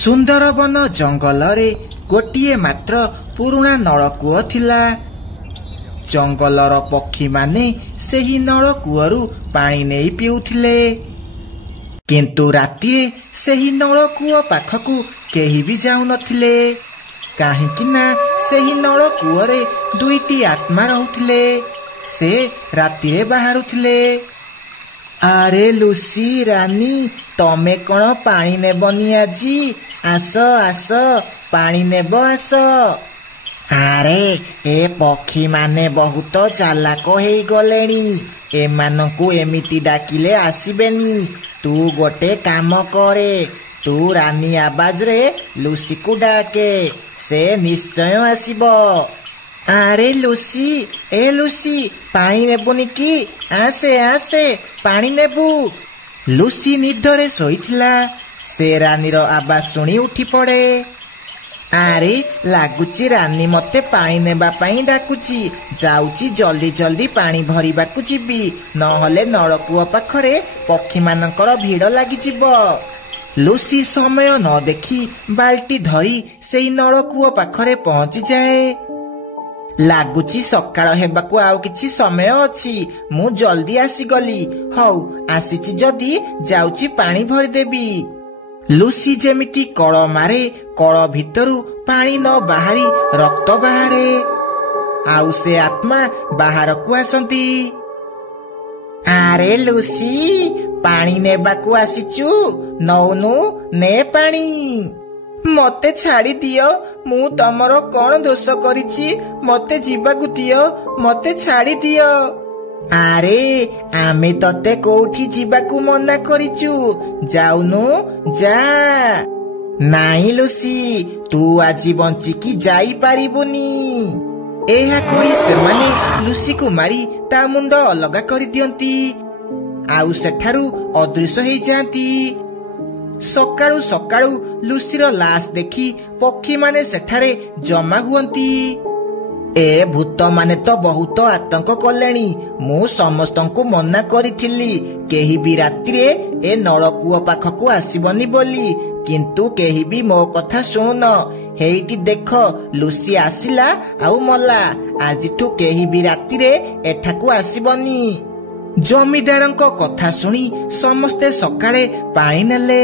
सुंदरबन जंगल रे गोटिए मात्र पुराना नलकूଅ थिला। जंगलर पक्षी माने सेही नलकूअरु पानी नहीं पिउथिले। किंतु रातिए सेही नलकूଅ पाखकु केही भी जाउ नथिले, काहेकिना सेही नलकूअरे दुईटी आत्मा रहुथिले। से रातिरे बाहरुथिले। आरे लुसी रानी, तमे कौन पानी नेबनी आजी? आस आस पानी नेब आस। आरे ए पक्षी माने बहुत चालाक हेई गलेनी, एमानकु एमिति डाकिले आसीबेनी। तू गोटे काम करे, तू रानी आवाज रे लुसी को डाके, से निश्चय आसीबो। आरे लुसी, ए लुसी पानी नेबुनी की? आसे आसे पानी नेबू। लुसी निदरे सोईथिला। से रानीर आवाज सुनी उठी पड़े। आरे लागुची रानी मते पानी नेबा पाई डाकुची, जाउची जल्दी जल्दी पानी भरिबाकु जिबी, नहले नलकूଅ पाखरे पक्षी मानकर भीड़ लागिजिबो। लुसी समय न देखी बाल्टी धरी सेई नलकूଅ पाखरे पहुंची जाए। लागुची सकाळ हेबाकु आउ किछि समय अछि, मु जल्दी आसीगली। हौ आसीची जदी जाउची पानी भरि देबी। लुसी जेमिति कळ मारे, कळ भितरु पानी न बाहारी रक्त बाहारे, आउ से आत्मा बाहरकु आसंती। आरे लुसी पानी नेबाकु आसीचु, नौनु ने पानी। मते छाड़ी दियो, मु तमरो कौन दोष करिछि? मते जीवाकु दियो, मते छाड़ी दियो। आरे आमे तते कोठी जीवाकु मना करिचु, जाउनु जा। नाई लुसी, तू आजी बंचिकी जाई पारिबुनी। एहा कोई सेमाने लुसी को मारी ता मुंड अलगा करि दियंती, आउ सेठारु अदृश्य हेई जांती। सकाळु सकाळु लुसीर लाश देखी पक्षी माने सेठारे जमा हुअंती। ए भूत माने तो बहुत आतंक कलेनी, मु समस्तंकु मना करिथिली केही भी रात्रिरे ए नलकूଅ पाखकु आसीबनी बोली, किंतु केही भी मो कथा सुन। हेईटी देख लुसी आसिला आउ मला, आजिठु केही भी रात्रिरे एठाकु आसीबनी। जमीदारंक कथा सुनी समस्ते सकाळे पानी नेले।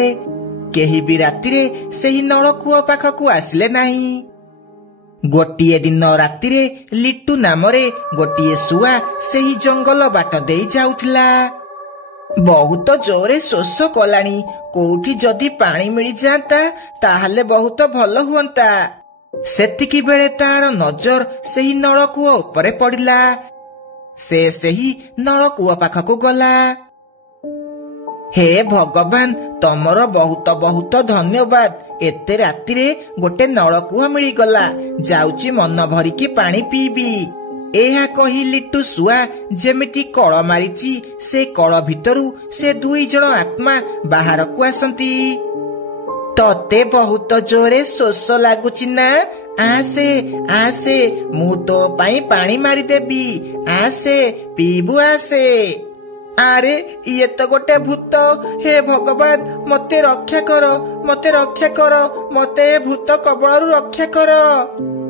केही भी रातिरे सेही नलकूଅ पाखकु आसिले नाही। गोटिए दिन रातिरे लिट्टू नामरे गोटिए सुआ सेही जंगल बाट देई जाउथिला। बहुत जोरे शोष कलानी, कोठी जदि पानी मिली जाता ताहले बहुत भल हुअंता। सेतिकी बेले तार नजर सेही नलकूଅ उपरे पड़िला। से सेही नलकूଅ पाखकु गला। हे भगवान, तमर बहुत बहुत धन्यवाद। एते रातिरे गोटे नलकूଅ मिलीगला, जाउची मन भरिकी पानी पीबी। एहा कही लिट्टू सुआ जेमिति कळ मारिची, से कळ भितरु से दुई जण आत्मा बाहरकु आसंती। तते बहुत जोरे शोष लागुची ना? आसे आसे मु तो पाई पानी मारी देबी, आसे पीबू आसे। आरे ये तो गोटे भूत, हे भगवान मते रक्षा करो, मते रक्षा करो, मते भूत कबळरु रक्षा करो।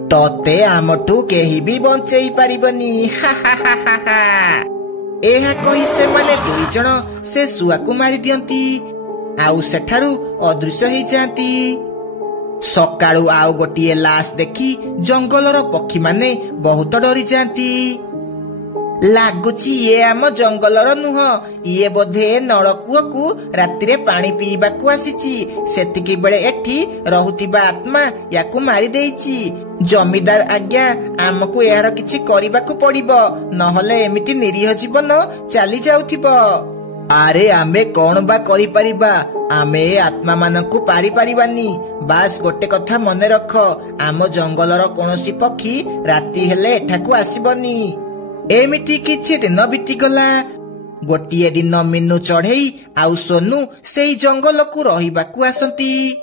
तते आमठू केही भी बंचेई पारिबनी। हा हा हा हा हा। एहा कही से माने दुई जण से सुआकु मारी दियंती, आउ सेठारु अदृश्य हेई जांती। सकाळु आउ गोटिए लाश देखी जंगलर पक्षी माने बहुत डरी जांती। लागुची ये आम जंगलर नुह, ये बोधे नलकूଅकु रातिरे पानी पीबाकु आसीची। सेतिकी बेले एठी रहुतिबा आत्मा याकु मारी देइची। जमीदार आज्ञा, आमकु यार किछि करिबाकु पड़िबो, नहले एमिति निरीह जीवन चाली जाउथिबो। आरे आमे कोन बा करि परिबा? आमे आत्मा मानकु पारी परिबानी। बास गोटे कथा मने रख, आम जंगलर कोनोसी पक्षी राति हेले एठाकु आसीबनी। एमिति किछि दिन बीतीगला। गोटिए दिन मिनु चढ़ई आउ सोनू सेई जंगलकु रहिबाकु आसंती।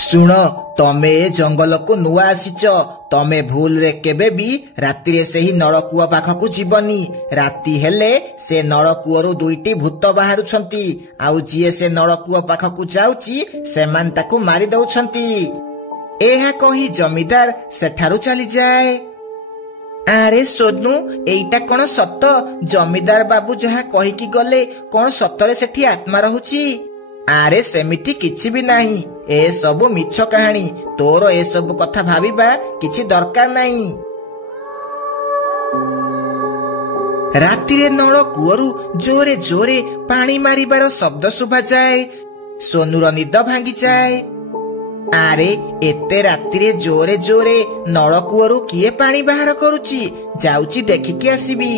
सुण, तमे जंगलकु नुआ आसीच, तमे भूल रे केबे भी राति रे सेही नळकूआ पाखकु जीवनी। राति हेले से नळकूअरु दुईटी भूत बाहारुछंती आउ जिए से नळकूआ पाखकु जाउची सेमान ताकु मारी दउछंती। एहा कही जमीदार सेठारु चली जाए। अरे सोनू एइटा कोन सत? जमीदार बाबू जहा कही की गले कोन सतरे सेठी आत्मा रहुची? अरे सेमिति किछि भी नाही, ए सब मिछ कहानी। तोर ए सब कथा भाबिबा किछि दरकार नाही। राति रे नळकूअरु जोरे जोरे पानी मारिबार शब्द सुभा जाए। सोनूर निद भांगी जाए। अरे एते राति रे जोरे जोरे नळकूअरु किए पानी बाहर करूची, जाउची देखिकी आसीबी।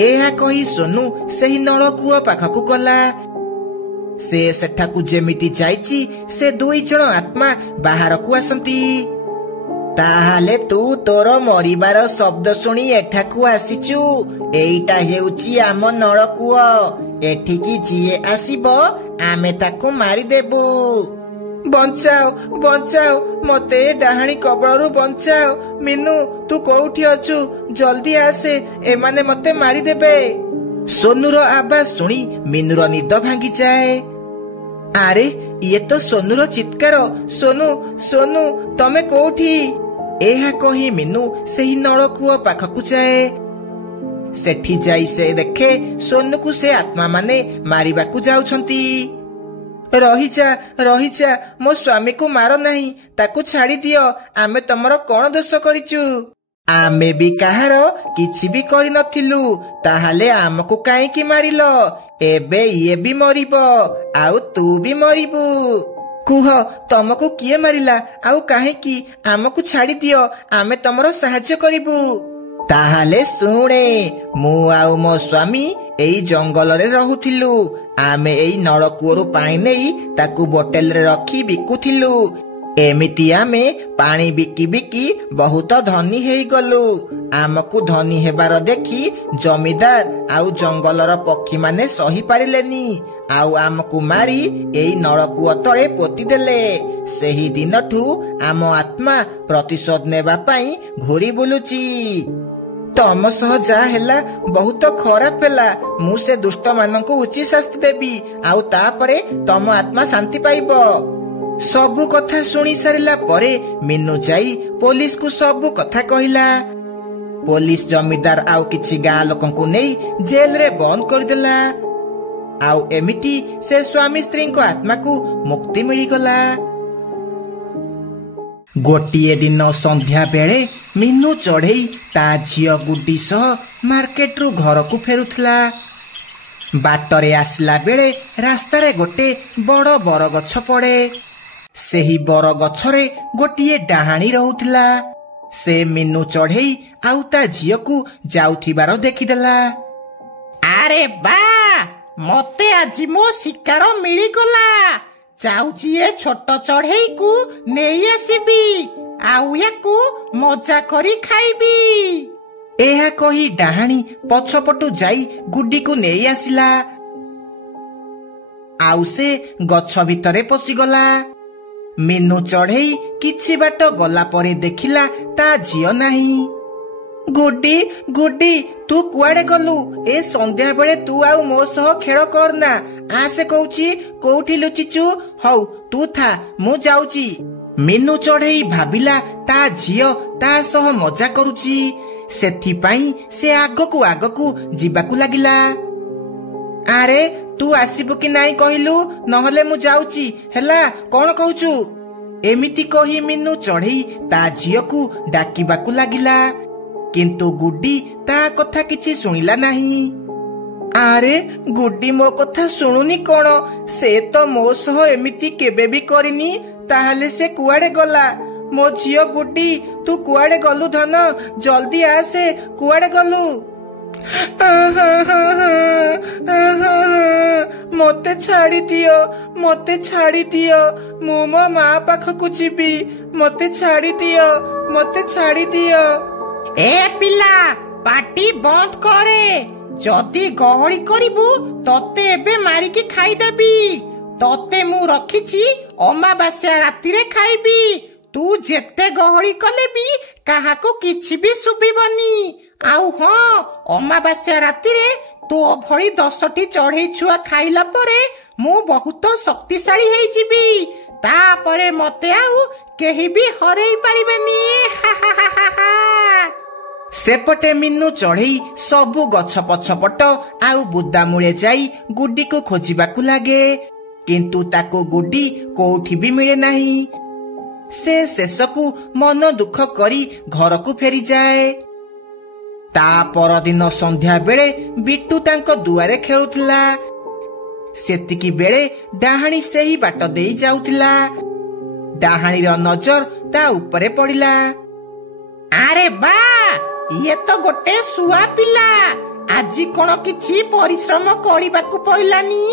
एहा कही सोनू सेही नळकूआ पाखकु गला। से सेठाकु जेमिति जाइची से दुई जण आत्मा बाहरकु आसंती। ताहाले तू तोर मरिबार शब्द सुनी एठाकु आसीचु। एइटा हेउची आम नळकूआ। एठिकी जिए आसीबो आमे ताकु मारी देबु। बंचाओ बंचाओ, मते डाहाणी कबळरू बंचाओ। मिनू तू कोउठी अछु? जल्दी आसे, एमाने मते मारी देबे। सोनूर आवाज सुनी मिनूर निद भांगी जाए। अरे ये तो सोनूर चित्कार। सोनू सोनू तमे कोउठी? एहा कही मिनू सेही नळकूआ पाखकु जाए। सेठी जाई से देखे सोनू को से आत्मा माने मारिबाकु जाउछंती। रहिजा मो स्वामी को मारो नहीं, ताकू छाड़ी दियो। आमे तमरो कोन दोष करिचु? आमे भी कहार किछि भी करि नथिलु, ताहाले आमको काहे की मारिलो? एबे ये भी मरिबो आउ तू भी मरिबु। कुह तमको किए मारिला आउ काहे की? आमको छाड़ी दियो, आमे तमरो सहाय्य करिबु। ताहाले सुने, मु आउ मो स्वामी एई जंगल रे रहुथिलु। आमे एई नळकूअरु पानी नेई ताकू बोतल रे रखी बिकुथिलु। एमिति आमे पानी बिकी बिकी बहुत धनी हेई गलु। आमकु धनी हेबार देखी जमीदार आउ जंगलर पक्षी माने सही पारिलेनी आउ आमकु मारी एई नळकूअ तळे पोती देले। सेही दिनठू आम आत्मा प्रतिशोध नेबा पई घुरी बुलुची। तम सह जा हेला बहुत खराब हेला। मु से दुष्ट माननको उचित शास्ति देबी आउ तापरे तम आत्मा शांति पाइबो। सबु कथा सुनी सारिला परे मिनू जाई पुलिस को सबु कथा कहिला। पुलिस जमीदार आउ किछि गाँ लोकंकु नेई जेल रे बंद कर देला। आउ एमिति से स्वामी स्त्री को आत्मा को मुक्ति मिली गला। गोटिए दिन संध्या बेले मिनू चढ़ई ता झियो गुड्डी सह मार्केट रु घर को फेरुथला। बाटरे आसला बेले रास्ता रे गोटे बड़ बरगछ पड़े। सेही बरगछरे गोटिए डाहाणी रहुथला। से मिनू चढ़ई आउ ता झियो को जाउथिबार देखिदेला। अरे बा मते आज मो शिकार मिली गला। जाउची ए छोट चढ़ई को नेई आसीबी आउ याकू मजा करी खाइबी। एहा कही डाहाणी पछपटू जाई गुड्डी को नेई आसिला। आउ से गछ भितरे पसिगला। मिनू चढ़ई किछि बाट गला परे देखिला ता झियो नाही। गुड्डी गुड्डी तू कुआडे गलु? ए संध्या बेले तू आउ मो सह खेळ करना। आसे कहूची कोउठी लुचिचु? हौ तू था मु जाउची। मिनू चढ़ई भाबिला ता झियो ता सह मजा करूची। सेथि पई से आगकू जिबाकू लागिला। अरे तू आसीबु कि नाई कहिलु? नहले मु जाउची हैला, कोन कहूचु? एमिति कही मिनू चढ़ई ता झियो को डाकिबाकू लागिला। किंतु गुड्डी ता कथा किछि सुनिला नाही। अरे गुड्डी मो कथा सुनुनी कोन? से तो मो सह एमिति केबे भी करिनी। ताहाले से कुआडे गला? मो झियो गुड्डी तू कुआडे गलु धन? जल्दी आसे, कुआडे गलु? मते छाड़ी दियो, मते छाड़ी दियो। मु मो माँ पाखकु जीबी। मते छाड़ी दियो, मते छाड़ी दियो। ए पिला पाटी बंद करे। जदी गहड़ी करिबु तते एबे मारी के खाई देबी। तते मु रखिची अमावास्या राति रे खाइबी। ତୁ ଯେତେ ଗହଳି କଲେ ବି କାହାକୁ କିଛି ବି ଶୁଭିବନି। ଆଉ ହଁ, ଅମାବାସ୍ୟା ରାତିରେ ତୋ ଭଳି 10ଟି ଚଢେଇ ଛୁଆ ଖାଇଲା ପରେ ମୁଁ ବହୁତ ଶକ୍ତିଶାଳୀ ହେଇଯିବି। ତାପରେ ମତେ ଆଉ କେହି ବି ହରେଇ ପାରିବେନି। ସେପଟେ ମିନୁ ଚଢେଇ ସବୁ ଗଛ ପଛପଟ ଆଉ ବୁଦାମୂଳେ ଯାଇ ଗୁଡିକୁ ଖୋଜିବାକୁ ଲାଗେ, କିନ୍ତୁ ତାକୁ ଗୁଡି କୋଉଠି ବି ମିଳେ ନାହିଁ। ସେ ଶେଷକୁ ମନ ଦୁଃଖ କରି ଘରକୁ ଫେରିଯାଏ। ତା ପରଦିନ ସନ୍ଧ୍ୟା ବେଳେ ବିଟୁ ତାଙ୍କ ଦୁଆରେ ଖେଳୁଥିଲା। ସେତିକି ବେଳେ ଡାହାଣୀ ସେହି ବାଟ ଦେଇ ଯାଉଥିଲା। ଡାହାଣୀର ନଜର ତା ଉପରେ ପଡିଲା। ଆରେ ବା, ଇଏ ତ ଗୋଟେ ଶୁଆ ପିଲା। ଆଜି କଣ କିଛି ପରିଶ୍ରମ କରିବାକୁ ପଡିଲାନି।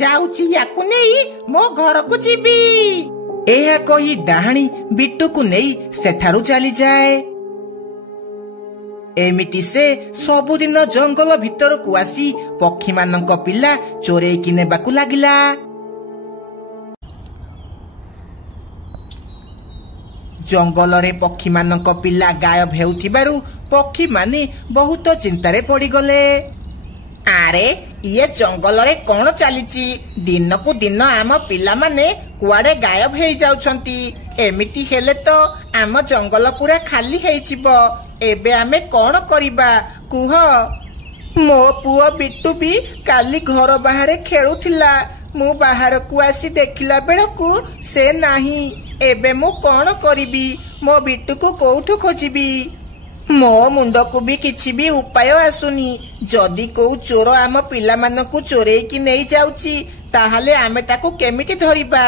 ଯାଉଛି ୟାକୁ ନେଇ ମୋ ଘରକୁ ଯିବି। ଏହା କହି ଡାହାଣୀ ବିଟୁକୁ ନେଇ ସେଠାରୁ ଚାଲିଯାଏ। ଏମିତି ସେ ସବୁଦିନ ଜଙ୍ଗଲ ଭିତରକୁ ଆସି ପକ୍ଷୀମାନଙ୍କ ପିଲା ଚୋରେଇକି ନେବାକୁ ଲାଗିଲା। ଜଙ୍ଗଲରେ ପକ୍ଷୀମାନଙ୍କ ପିଲା ଗାୟବ ହେଉଥିବାରୁ ପକ୍ଷୀମାନେ ବହୁତ ଚିନ୍ତାରେ ପଡିଗଲେ। ଆରେ, ଇଏ ଜଙ୍ଗଲରେ କଣ ଚାଲିଛି? ଦିନକୁ ଦିନ ଆମ ପିଲାମାନେ କୁଆଡେ ଗାୟବ ହେଇଯାଉଛନ୍ତି। ଏମିତି ହେଲେ ତ ଆମ ଜଙ୍ଗଲ ପୁରା ଖାଲି ହେଇଯିବ। ଏବେ ଆମେ କଣ କରିବା କୁହ? ମୋ ପୁଅ ବିଟୁ ବି କାଲି ଘର ବାହାରେ ଖେଳୁଥିଲା। ମୁଁ ବାହାରକୁ ଆସି ଦେଖିଲା ବେଳକୁ ସେ ନାହିଁ। ଏବେ ମୁଁ କଣ କରିବି? ମୋ ବିଟୁକୁ କୋଉଠୁ ଖୋଜିବି? ମୋ ମୁଣ୍ଡକୁ ବି କିଛି ବି ଉପାୟ ଆସୁନି। ଯଦି କୋଉ ଚୋର ଆମ ପିଲାମାନଙ୍କୁ ଚୋରେଇକି ନେଇ ଯାଉଛି, ତାହେଲେ ଆମେ ତାକୁ କେମିତି ଧରିବା?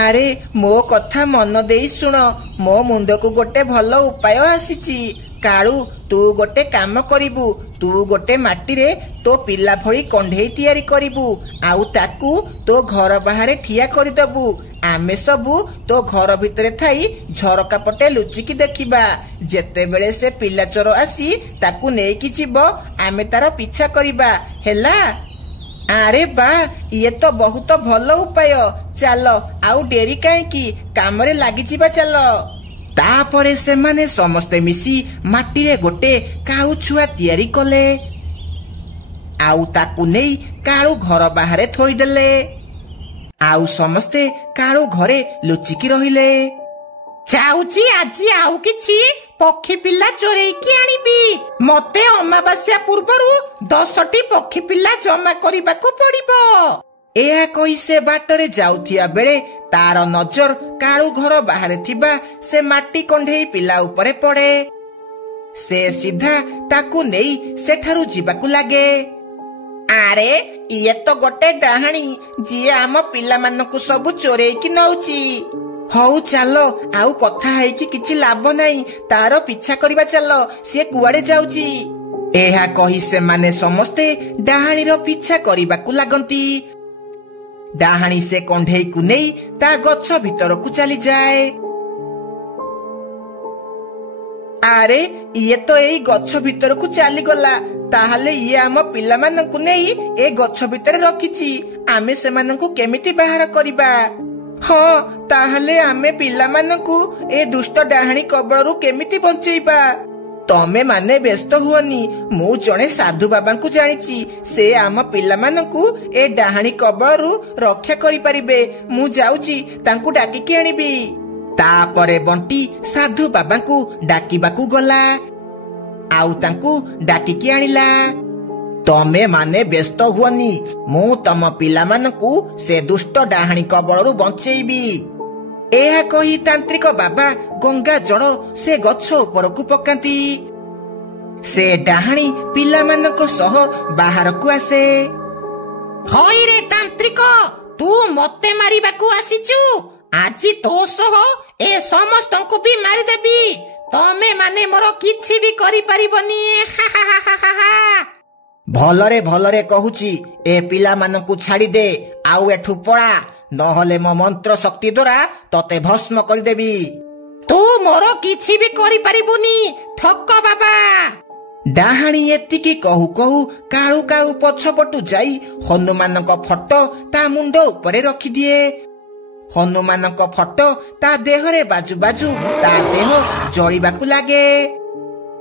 ଆରେ, ମୋ କଥା ମନ ଦେଇ ଶୁଣ। ମୋ ମୁଣ୍ଡକୁ ଗୋଟେ ଭଲ ଉପାୟ ଆସିଛି। କାଳୁ, ତୁ ଗୋଟେ କାମ କରିବୁ। ତୁ ଗୋଟେ ମାଟିରେ ତୋ ପିଲା ଭଳି କଣ୍ଢେଇ ତିଆରି କରିବୁ, ଆଉ ତାକୁ ତୋ ଘର ବାହାରେ ଠିଆ କରିଦବୁ। ଆମେ ସବୁ ତୋ ଘର ଭିତରେ ଥାଇ ଝରକା ପଟେ ଲୁଚିକି ଦେଖିବା। ଯେତେବେଳେ ସେ ପିଲା ଚୋର ଆସି ତାକୁ ନେଇକି ଯିବ, ଆମେ ତାର ପିଛା କରିବା, ହେଲା? ଆରେ ବା, ଇଏ ତ ବହୁତ ଭଲ ଉପାୟ। ଚାଲ, ଆଉ ଡେରି କାହିଁକି, କାମରେ ଲାଗିଯିବା ଚାଲ। ତାପରେ ସେମାନେ ସମସ୍ତେ ମିଶି ମାଟିରେ ଗୋଟେ କାଉ ଛୁଆ ତିଆରି କଲେ, ଆଉ ତାକୁ ନେଇ କାଳୁ ଘର ବାହାରେ ଥୋଇଦେଲେ। ଆଉ ସମସ୍ତେ କାଳୁ ଘରେ ଲୁଚିକି ରହିଲେ। ଯାଉଛି ଆଜି ଆଉ କିଛି ପକ୍ଷୀ ପିଲା ଚୋରେଇକି ଆଣିବି। ମତେ ଅମାବାସ୍ୟା ପୂର୍ବରୁ 10ଟି ପକ୍ଷୀ ପିଲା ଜମା କରିବାକୁ ପଡିବ। ଏହା କହି ସେ ବାଟରେ ଯାଉଥିବା ବେଳେ ତାର ନଜର କାଳୁ ଘର ବାହାରେ ଥିବା ସେ ମାଟି କଣ୍ଢେଇ ପିଲା ଉପରେ ପଡେ। ସେ ସିଧା ତାକୁ ନେଇ ସେଠାରୁ ଯିବାକୁ ଲାଗେ। ଆରେ, ଇଏ ତ ଗୋଟେ ଡାହାଣୀ, ଯିଏ ଆମ ପିଲାମାନଙ୍କୁ ସବୁ ଚୋରେଇକି ନଉଛି। ହଉ ଚାଲ, ଆଉ କଥା ହେଇକି କିଛି ଲାଭ ନାହିଁ। ତାର ପିଛା କରିବା ଚାଲ, ସିଏ କୁଆଡେ ଯାଉଛି। ଏହା କହି ସେମାନେ ସମସ୍ତେ ଡାହାଣୀର ପିଛା କରିବାକୁ ଲାଗନ୍ତି। ଡାହାଣୀ ସେ କଣ୍ଢେଇକୁ ନେଇ ତା ଗଛ ଭିତରକୁ ଚାଲିଯାଏ। ଆରେ, ଇଏ ତ ଏଇ ଗଛ ଭିତରକୁ ଚାଲିଗଲା। ତାହେଲେ ଇଏ ଆମ ପିଲାମାନଙ୍କୁ ନେଇ ଏ ଗଛ ଭିତରେ ରଖିଛି। ଆମେ ସେମାନଙ୍କୁ କେମିତି ବାହାର କରିବା? ହଁ, ତାହେଲେ ଆମେ ପିଲାମାନଙ୍କୁ ଏ ଦୁଷ୍ଟ ଡାହାଣୀ କବଳରୁ କେମିତି ବଞ୍ଚେଇବା? ତମେ ମାନେ ବ୍ୟସ୍ତ ହୁଅନି। ମୁଁ ଜଣେ ସାଧୁ ବାବାଙ୍କୁ ଜାଣିଛି। ସେ ଆମ ପିଲାମାନଙ୍କୁ ଏ ଡାହାଣୀ କବଳରୁ ରକ୍ଷା କରିପାରିବେ। ମୁଁ ଯାଉଛି, ତାଙ୍କୁ ଡାକିକି ଆଣିବି। ତାପରେ ବଣ୍ଟି ସାଧୁ ବାବାଙ୍କୁ ଡାକିବାକୁ ଗଲା, ଆଉ ତାଙ୍କୁ ଡାକିକି ଆଣିଲା। ତମେ ମାନେ ବ୍ୟସ୍ତ ହୁଅନି, ମୁଁ ତମ ପିଲାମାନଙ୍କୁ ସେ ଦୁଷ୍ଟ ଡାହାଣୀ କବଳରୁ ବଞ୍ଚେଇବି। ଏହା କହି ତାନ୍ତ୍ରିକ ବାବା ଗଙ୍ଗା ଜଳ ସେ ଗଛ ଉପରକୁ ପକାନ୍ତି। ସେ ଡାହାଣୀ ପିଲାମାନଙ୍କ ସହ ବାହାରକୁ ଆସେ। ହଇରେ ତାନ୍ତ୍ରିକ, ତୁ ମତେ ମାରିବାକୁ ଆସିଛୁ? ଆଜି ତୋ ସହ ଏ ସମସ୍ତଙ୍କୁ ବି ମାରିଦେବି। ତମେ ମାନେ ମୋର କିଛି ବି କରିପାରିବନି। ଭଲରେ ଭଲରେ କହୁଛି, ଏ ପିଲାମାନଙ୍କୁ ଛାଡ଼ିଦେ, ଆଉ ଏଠୁ ପଳା, ନହେଲେ ମୋ ମନ୍ତ୍ର ଶକ୍ତି ଦ୍ୱାରା ତତେ ଭସ୍ମ କରିଦେବି। ତୁ ମୋର କିଛି ବି କରିପାରିବୁନି, ଠକ ବାବା। ଡାହାଣୀ ଏତିକି କହୁ କହୁ କାଳୁ କାଉ ପଛପଟୁ ଯାଇ ହନୁମାନଙ୍କ ଫଟୋ ତା ମୁଣ୍ଡ ଉପରେ ରଖିଦିଏ। ହନୁମାନଙ୍କ ଫଟୋ ତା ଦେହରେ ବାଜୁ ବାଜୁ ତା ଦେହ ଜଳିବାକୁ ଲାଗେ।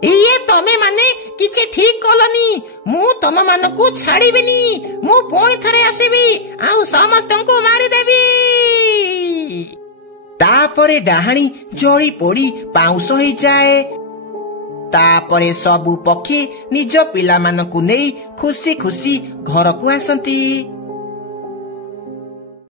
ଇଏ ତମେ ମାନେ କିଛି ଠିକ କଲନି। ମୁଁ ତମ ମାନଙ୍କୁ ଛାଡ଼ିବିନି। ମୁଁ ପୁଣି ଥରେ ଆସିବି ଆଉ ସମସ୍ତଙ୍କୁ ମାରିଦେବି। ତାପରେ ଡାହାଣୀ ଜଳି ପୋଡ଼ି ପାଉଁଶ ହେଇଯାଏ। ତାପରେ ସବୁ ପକ୍ଷୀ ନିଜ ପିଲାମାନଙ୍କୁ ନେଇ ଖୁସି ଖୁସି ଘରକୁ ଆସନ୍ତି।